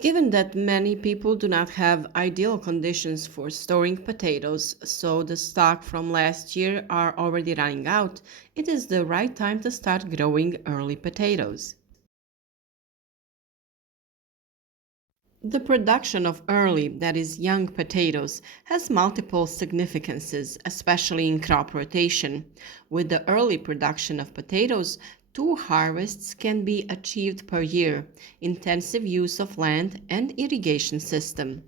Given that many people do not have ideal conditions for storing potatoes, so the stock from last year are already running out, it is the right time to start growing early potatoes. The production of early, that is, young potatoes, has multiple significances, especially in crop rotation. With the early production of potatoes, two harvests can be achieved per year, intensive use of land, and irrigation system.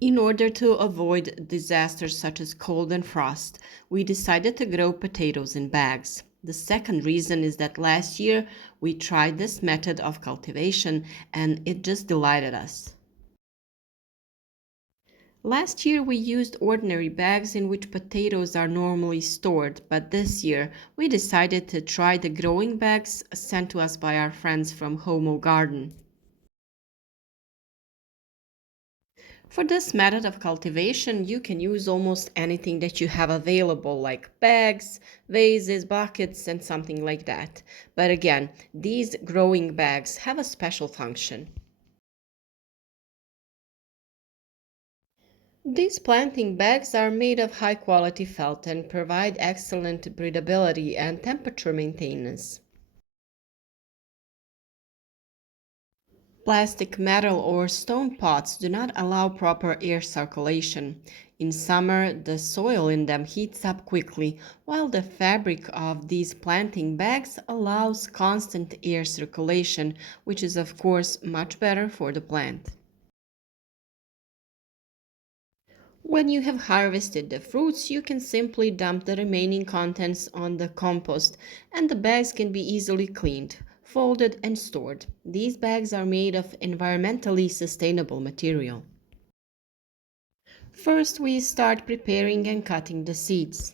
In order to avoid disasters such as cold and frost, we decided to grow potatoes in bags. The second reason is that last year we tried this method of cultivation and it just delighted us. Last year we used ordinary bags in which potatoes are normally stored, but this year we decided to try the growing bags sent to us by our friends from Homo Garden. For this method of cultivation, you can use almost anything that you have available, like bags, vases, buckets, and something like that. But again, these growing bags have a special function. These planting bags are made of high quality felt and provide excellent breathability and temperature maintenance. Plastic, metal, or stone pots do not allow proper air circulation. In summer, the soil in them heats up quickly, while the fabric of these planting bags allows constant air circulation, which is, of course, much better for the plant. When you have harvested the fruits, you can simply dump the remaining contents on the compost, and the bags can be easily cleaned, folded, and stored. These bags are made of environmentally sustainable material. First, we start preparing and cutting the seeds.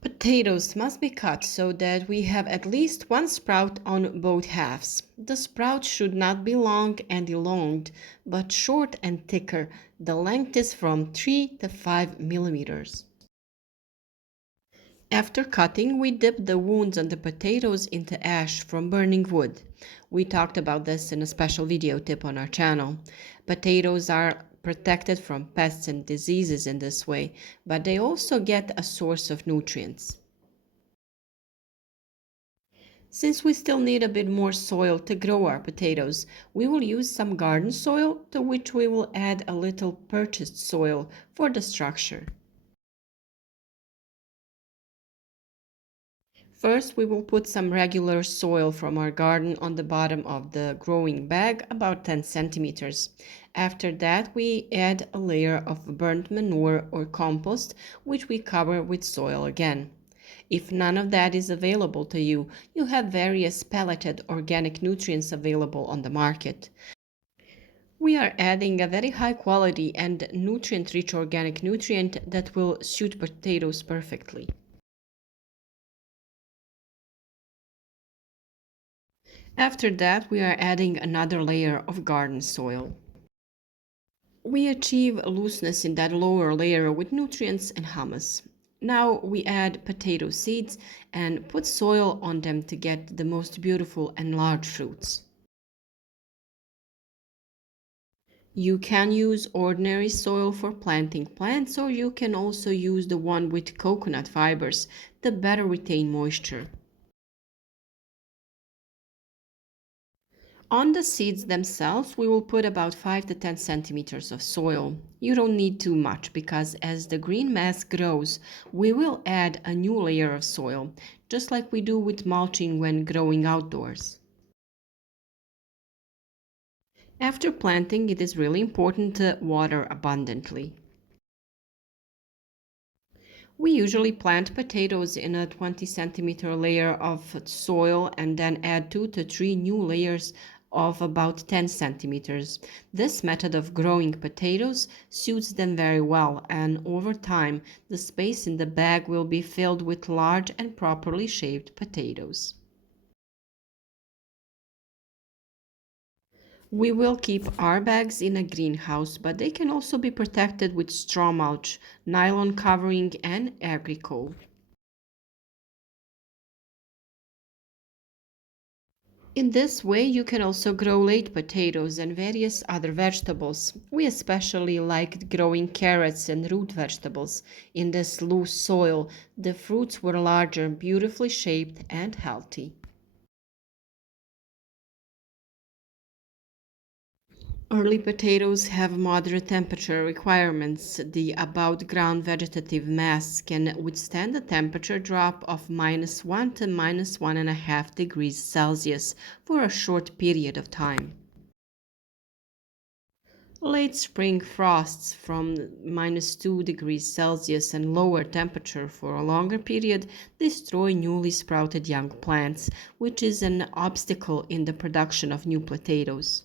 Potatoes must be cut so that we have at least one sprout on both halves. The sprout should not be long and elonged, but short and thicker. The length is from 3 to 5 millimeters. After cutting, we dip the wounds on the potatoes into ash from burning wood. We talked about this in a special video tip on our channel. Potatoes are protected from pests and diseases in this way, but they also get a source of nutrients. Since we still need a bit more soil to grow our potatoes, we will use some garden soil to which we will add a little purchased soil for the structure. First, we will put some regular soil from our garden on the bottom of the growing bag, about 10 centimeters. After that, we add a layer of burnt manure or compost, which we cover with soil again. If none of that is available to you, you have various pelleted organic nutrients available on the market. We are adding a very high quality and nutrient-rich organic nutrient that will suit potatoes perfectly. After that, we are adding another layer of garden soil. We achieve looseness in that lower layer with nutrients and humus. Now we add potato seeds and put soil on them to get the most beautiful and large fruits. You can use ordinary soil for planting plants, or you can also use the one with coconut fibers to better retain moisture. On the seeds themselves, we will put about 5 to 10 centimeters of soil. You don't need too much because as the green mass grows, we will add a new layer of soil, just like we do with mulching when growing outdoors. After planting, it is really important to water abundantly. We usually plant potatoes in a 20 centimeter layer of soil and then add 2 to 3 new layers of about 10 centimeters. This method of growing potatoes suits them very well, and over time, the space in the bag will be filled with large and properly shaped potatoes. We will keep our bags in a greenhouse, but they can also be protected with straw mulch, nylon covering, and agricole. In this way, you can also grow late potatoes and various other vegetables. We especially liked growing carrots and root vegetables. In this loose soil, the fruits were larger, beautifully shaped, and healthy. Early potatoes have moderate temperature requirements. The about ground vegetative mass can withstand a temperature drop of -1 to -1.5 degrees Celsius for a short period of time. Late spring frosts from -2 degrees Celsius and lower temperature for a longer period destroy newly sprouted young plants, which is an obstacle in the production of new potatoes.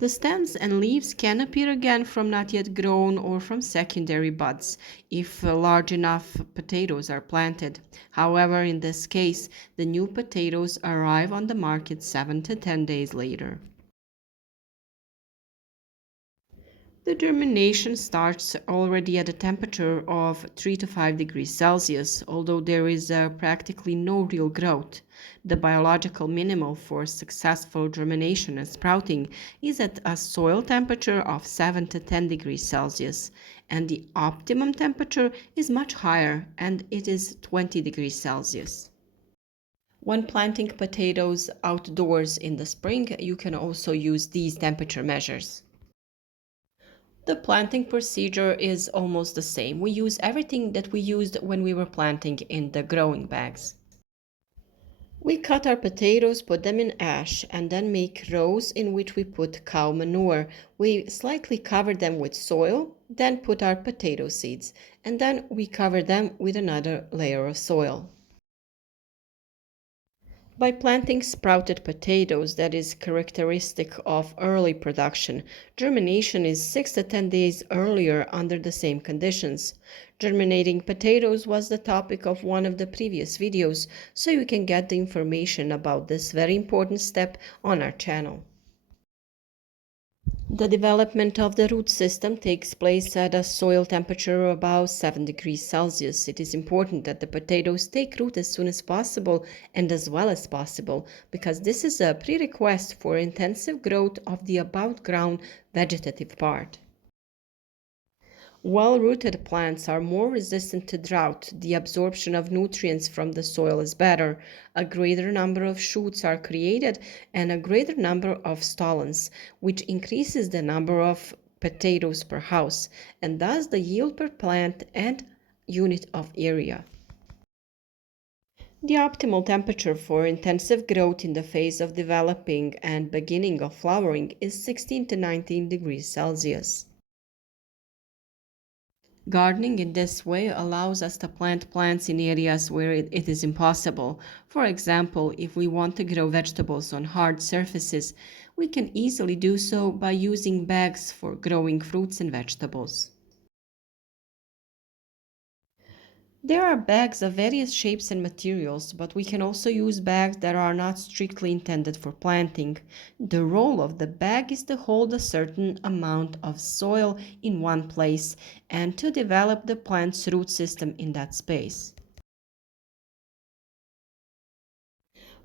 The stems and leaves can appear again from not yet grown or from secondary buds if large enough potatoes are planted. However, in this case, the new potatoes arrive on the market 7 to 10 days later. The germination starts already at a temperature of 3 to 5 degrees Celsius, although there is practically no real growth. The biological minimal for successful germination and sprouting is at a soil temperature of 7 to 10 degrees Celsius, and the optimum temperature is much higher, and it is 20 degrees Celsius. When planting potatoes outdoors in the spring, you can also use these temperature measures. The planting procedure is almost the same. We use everything that we used when we were planting in the growing bags. We cut our potatoes, put them in ash, and then make rows in which we put cow manure. We slightly cover them with soil, then put our potato seeds, and then we cover them with another layer of soil. By planting sprouted potatoes that is characteristic of early production, germination is 6 to 10 days earlier under the same conditions. Germinating potatoes was the topic of one of the previous videos, so you can get the information about this very important step on our channel. The development of the root system takes place at a soil temperature of about 7 degrees Celsius. It is important that the potatoes take root as soon as possible and as well as possible because this is a prerequisite for intensive growth of the above ground vegetative part. Well-rooted plants are more resistant to drought. The absorption of nutrients from the soil is better. A greater number of shoots are created and a greater number of stolons, which increases the number of potatoes per house and thus the yield per plant and unit of area. The optimal temperature for intensive growth in the phase of developing and beginning of flowering is 16 to 19 degrees Celsius. Gardening in this way allows us to plant plants in areas where it is impossible. For example, if we want to grow vegetables on hard surfaces, we can easily do so by using bags for growing fruits and vegetables. There are bags of various shapes and materials, but we can also use bags that are not strictly intended for planting. The role of the bag is to hold a certain amount of soil in one place and to develop the plant's root system in that space.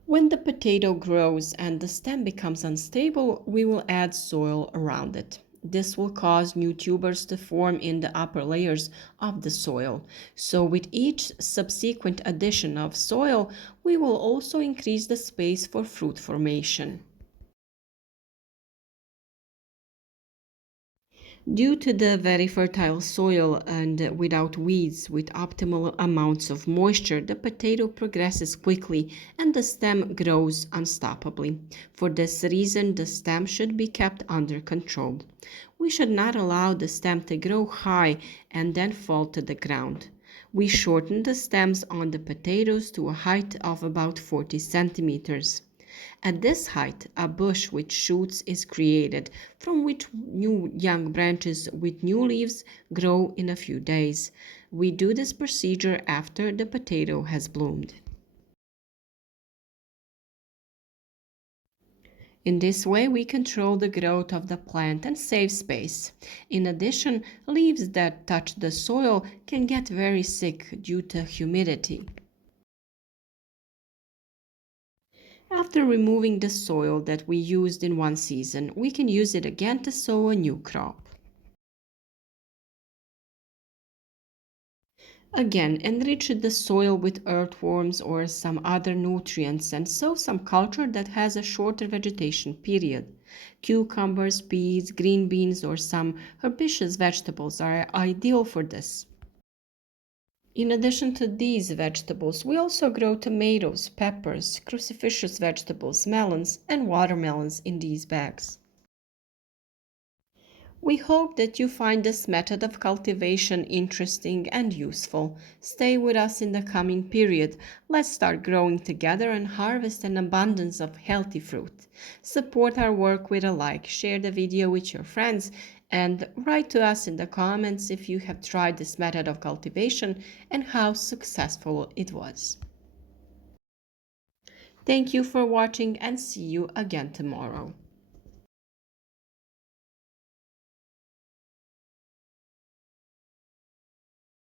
When the potato grows and the stem becomes unstable, we will add soil around it. This will cause new tubers to form in the upper layers of the soil. So with each subsequent addition of soil, we will also increase the space for fruit formation. Due to the very fertile soil and without weeds, with optimal amounts of moisture, the potato progresses quickly and the stem grows unstoppably. For this reason, the stem should be kept under control. We should not allow the stem to grow high and then fall to the ground. We shorten the stems on the potatoes to a height of about 40 centimeters. At this height, a bush with shoots is created, from which new young branches with new leaves grow in a few days. We do this procedure after the potato has bloomed. In this way, we control the growth of the plant and save space. In addition, leaves that touch the soil can get very sick due to humidity. After removing the soil that we used in one season, we can use it again to sow a new crop. Again, enrich the soil with earthworms or some other nutrients and sow some culture that has a shorter vegetation period. Cucumbers, peas, green beans, or some herbaceous vegetables are ideal for this. In addition to these vegetables, we also grow tomatoes, peppers, cruciferous vegetables, melons, and watermelons in these bags. We hope that you find this method of cultivation interesting and useful. Stay with us in the coming period. Let's start growing together and harvest an abundance of healthy fruit. Support our work with a like, share the video with your friends, and write to us in the comments if you have tried this method of cultivation and how successful it was. Thank you for watching and see you again tomorrow.